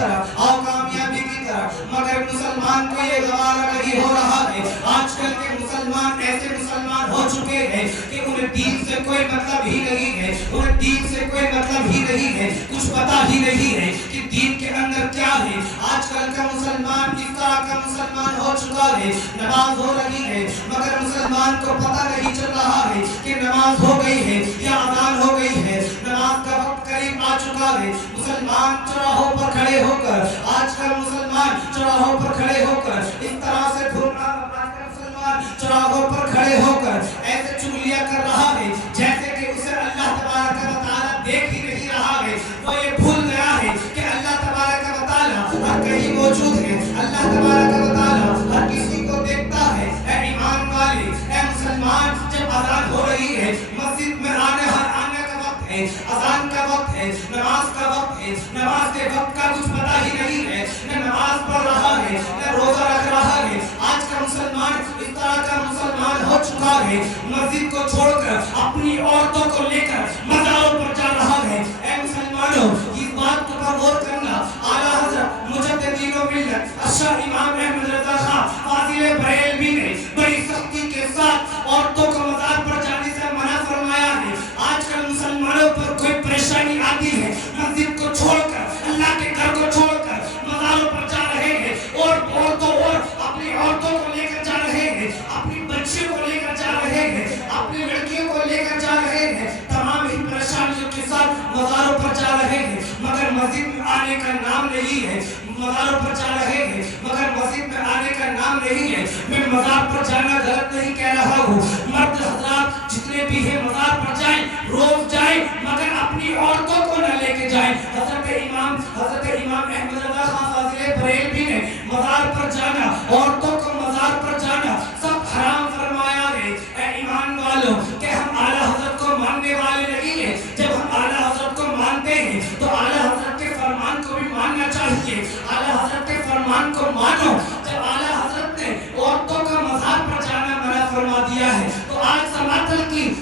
طرف اور کامیابی کی طرف، مگر مسلمان کو یہ گوارا نہیں ہو رہا ہے۔ آج کل کے مسلمان ایسے مسلمان ہو چکے ہیں کہ انہیں دین سے کوئی مطلب ہی نہیں ہے، انہیں دین سے کوئی مطلب ہی نہیں ہے، کچھ پتا ہی نہیں ہے کہ دین کے اندر کیا ہے۔ آج کل کا مسلمان اس طرح کا مسلمان ہو چکا ہے، نماز ہو رہی ہے مگر مسلمان کو پتہ نہیں چل رہا ہے کہ نماز ہو گئی ہے یا اذان ہو گئی ہے، نماز کا وقت قریب آ چکا ہے۔ مسلمان چوراہوں پر کھڑے ہو کر، آج کل مسلمان چوراہوں پر کھڑے ہو کر اس طرح سے چوراہوں پر کھڑے ہو کر ایسے چغلیاں کر رہا ہے جیسے کہ اسے اللہ تبارک و تعالیٰ دیکھ ہی نہیں رہا ہے۔ وہ یہ بھول گیا ہے کہ اللہ تبارک و تعالیٰ ہر کہیں موجود ہے، اللہ تبارک و تعالیٰ ہر کسی کو دیکھتا ہے۔ اے ایمان والے، اے مسلمان، جب اذان ہو رہی ہے، مسجد میں آنے کا وقت ہے، اذان کا وقت ہے، نماز کا وقت ہے، نماز کے وقت کا کچھ پتہ ہی نہیں ہے، نہ نماز پڑھ رہا ہے نہ روزہ رکھ رہا ہے۔ آج کا مسلمان اس طرح کا مسلمان ہو چکا ہے، مسجد کو چھوڑ کر اپنی عورتوں کو لے کر مزاروں پر جا رہا ہے۔ اے مسلمانوں، اس بات پر غور کرنا، اعلیٰ حضرت مجددین و ملت اشرف امام احمد رضا خان فاضل بریلوی نے بڑی سختی کے ساتھ عورتوں کو مزار پر جانے سے منع فرمایا ہے۔ آج کل مسلمانوں پر کوئی پریشانی آتی ہے، مسجد کو چھوڑ کر، اللہ کے گھر کو چھوڑ کر مزاروں پر جا رہے ہیں، اور اپنی عورتوں کو لے کر جا رہے ہیں، اپنی بچیوں کو لے کر جا رہے ہیں، اپنی لڑکیوں کو لے کر جا رہے ہیں، تمام ہی پریشانیوں کے ساتھ مزاروں پر جا رہے ہیں، مگر مسجد میں آنے کا نام نہیں ہے۔ مزاروں پر جا رہے ہیں مگر مسجد میں آنے کا نام نہیں ہے۔ میں مزار پر جانا غلط نہیں کہہ رہا ہوں، مرد حضرات جتنے بھی ہیں مزار پر جائیں، روز جائیں، مگر اپنی عورتوں کو نہ لے کے جائیں۔ حضرت امام احمد رضا خان فاضل بریلوی نے مزار پر جانا، عورتوں کو مزار پر جانا سب حرام فرمایا ہے۔ اے ایمان والوں، کہ ہم اعلیٰ حضرت کو ماننے والے نہیں ہیں، جب ہم اعلیٰ حضرت کو مانتے ہیں تو اعلیٰ حضرت کے فرمان کو بھی ماننا چاہیے۔ اعلیٰ حضرت کے فرمان کو مانو۔ جب اعلیٰ حضرت نے عورتوں کا مزار پر جانا منع فرما دیا ہے تو آج سماطل کی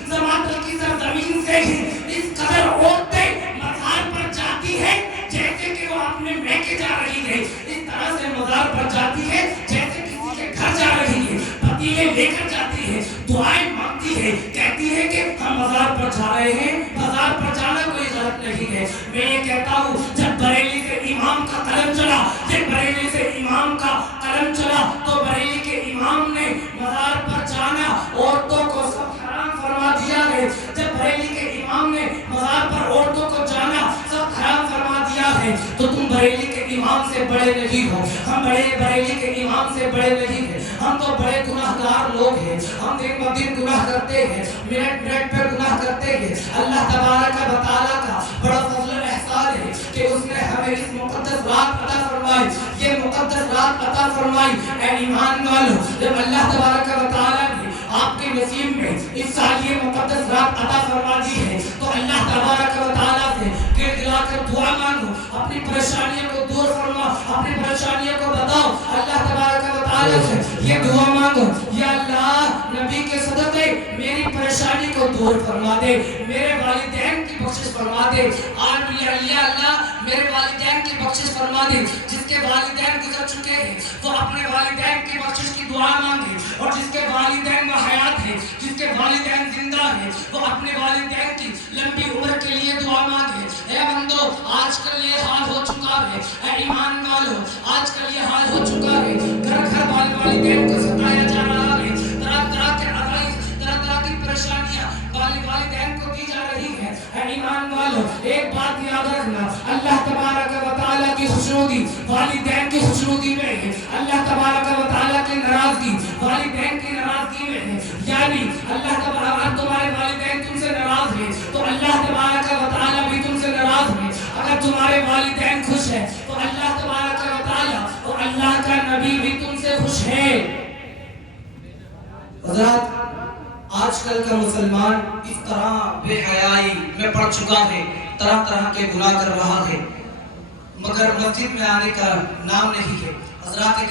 سرزمین سے ہی اس قدر عورتیں مزار پر جاتی ہیں جیسے کہ وہ اپنے میکے جا رہی ہے، اس طرح سے مزار پر جاتی ہے جیسے کسی کے گھر جا رہی ہے، پتیلے لے کر جاتی ہے، دعائیں مانگتی ہے، کہتی ہے کہ ہم مزار پر جا رہے ہیں۔ مزار پر جانا کوئی غلط نہیں ہے۔ میں یہ کہتا ہوں، جب بریلی سے امام کا قلم چلا، تو بریلی کے امام نے مزار پر جانا عورتوں کو سب حرام فرما دیا ہے۔ جب بریلی کے امام نے مزار پر عورتوں کو جانا سب حرام فرما دیا ہے تو تم بریلی کے امام سے بڑے نہیں ہو، ہم بریلی کے امام سے بڑے نہیں ہیں، ہم تو بڑے گناہگار لوگ ہیں، ہم دن بہ دن گناہ کرتے ہیں، منٹ پر گناہ کرتے ہیں۔ اللہ تبارک و تعالیٰ کا بڑا فضل و احسان ہے کہ اس نے ہمیں اس مقدس رات عطا فرمائی، یہ مقدس رات عطا فرمائی۔ اے ایمان والو، جب اللہ تبارک و تعالیٰ نے آپ کے نصیب میں اس سال یہ مقدس رات عطا فرما دی ہے تو اللہ تبارک و تعالیٰ سے گر گلا کر دعا مانگو، اپنی پریشانیوں کو دور فرما، اپنی پریشانیوں کو بتاؤ، اللہ تبارک و تعالیٰ سے یہ دعا مانگو، یا اللہ نبی کے صدقے میری پریشانی کو دور فرما دے، میرے والدین کی بخشش فرما دے۔ یا اللہ میرے والدین کی بخشش فرما دے۔ جس کے والدین گزر چکے ہیں وہ اپنے والدین کی بخشش کی دعا مانگے، اور جس کے والدین حیات ہیں، جس کے والدین زندہ ہیں، وہ اپنے والدین کی لمبی عمر کے لیے دعا مانگے۔ اے بندو، آج کل یہ حال ہو چکا ہے، اے ایمان والو، آج کل یہ حال ہو چکا ہے، گھر گھر والدین کو ستایا جا رہا ہے، طرح طرح کے عذاب، طرح طرح کی پریشانیاں والدین کو دی جا رہی ہیں۔ اے ایمان والو، ایک بات یاد رکھنا، اللہ تبارک و تعالیٰ کی خوشنودی والدین کی خوشنودی میں ہے، اللہ تبارک و تعالیٰ کی ناراضگی والدین کی ناراضگی میں ہے۔ یعنی اللہ تبارک، تمہارے والدین تم سے ناراض ہیں تو اللہ تبارک و تعالیٰ بھی تم سے ناراض ہے۔ اگر تمہارے والدین خوش ہیں تو اللہ تبارک و تعالیٰ اور اللہ کا نبی بھی تم سے خوش ہے۔ حضرات، آج کل کا مسلمان اس طرح بے حیائی میں پڑ چکا ہے، طرح طرح کے گناہ کر رہا ہے، مگر مسجد میں آنے کا نام نہیں ہے۔ حضرات